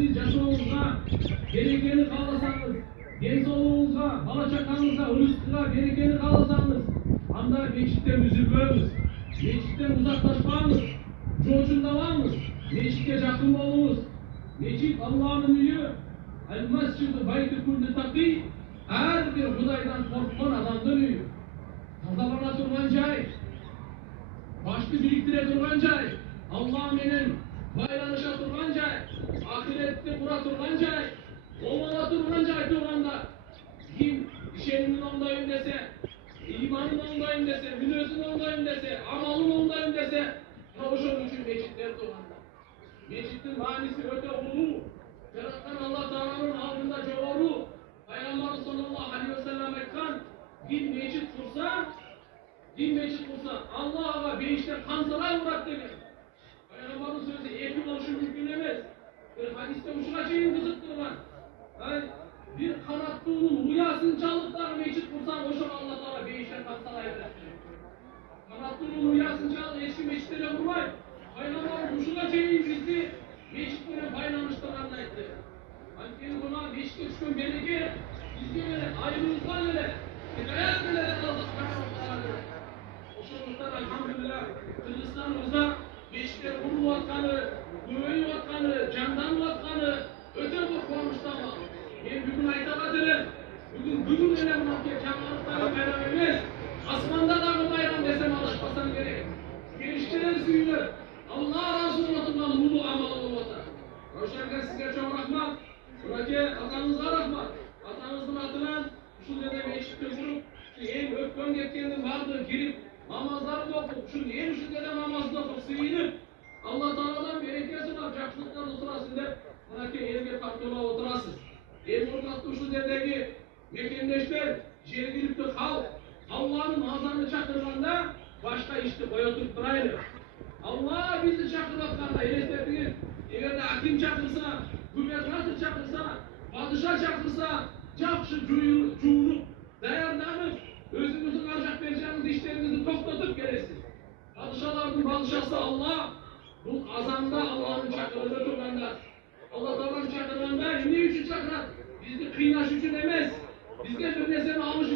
siz yaşamınızga berekeni kalasanız, densoluğunuzga, bala çakanızga, rızkıga berekeni kalasanız, anda meçitten üzülmemiz, meçitten uzaklaşmamız, çocuğundamamız, meçitte yakın olmamız. Meçit Allah'ın üyü, el-mescid-i bayti kulli taki, her bir Hudaydan korkman adamdan üyü. Kazalana durgan jay, başlı biriktire durgan jay, Allah menen baylanışa durgan jay, ahirette kura durgan jay, olmala durgan jay turganda, kim işenimin ondayım dese, imanın ondayım dese, münözün ondayım dese, amalın ondayım dese, kavuşun için meçitler durganda. Meçitin manisi öte ulu, yaratkan Allah Teala'nın aldığında çoğaru, Peygamber sallallahu aleyhi ve sellem ekran, din meçit kursa, Allah'a beşte kansalar murat demek. Peygamber'in sözü ekim oluşu mümkün emez. Bir hadiste uşuna şeyin kızıttırman. Bir kanattığının uyasını çalıklar meçit kursan, oşun Allah Teala beşte kansalar evlendirir. Kanattığının uyasını çalık, eski meçitlere vurmay. Peygamber'in uşuna şeyin bizi meçitlere paylanıştırmanla etti. Hani buna meçitte çıkın belki, bizde böyle ayrılırsan öyle, hikayet böyle Allah subhanahu oşuluktan elhamdülillah, Kırgızistan'ımızda meçitler vurul vatkanı, güveyi vatkanı, candan vatkanı, öte korkmamıştan var. Ben bugün aytabat ederim, bugün öyle bunakya, kemalıktan bayram emez, asmanda da bu bayram desem alışmasan gerek. Geliştiren suyunu, Allah razı olmasından mulu amal olmasa. Roşarken sizlere çok rahmat, buradaki atanız'a rahmat. Atanızın adına şu dede meçitte vurup, en öpkön getkendim vardı, girip, namazlarını okup, şu en şu dede namazını okup, sıyınıp, Allah Teala'dan berekesi var, жақсылықтар oturasında, buradaki elge kartola oturasız. Ortaktı şu dedeki mekendeşler, жергиликти halk, Allah'ın azanını çakırganda, başka işte koyutup duraydı. Allah bizi çakırlatkanda, elesterdiniz, eğer de hakim çakırsa, gubernatör çakırsa, padişah çakırsa, жақсы жуылып, dayanlanıp, özümüzün ancak vereceğimiz işlerimizi toplatıp gelesiniz. Padişahların padişahı Allah, bu azanda Allah'ın çakırında turganda. Allah Teala'nın çakırında ne için çakıran? Bizi kıynaş için emez, bizden bir nesini almış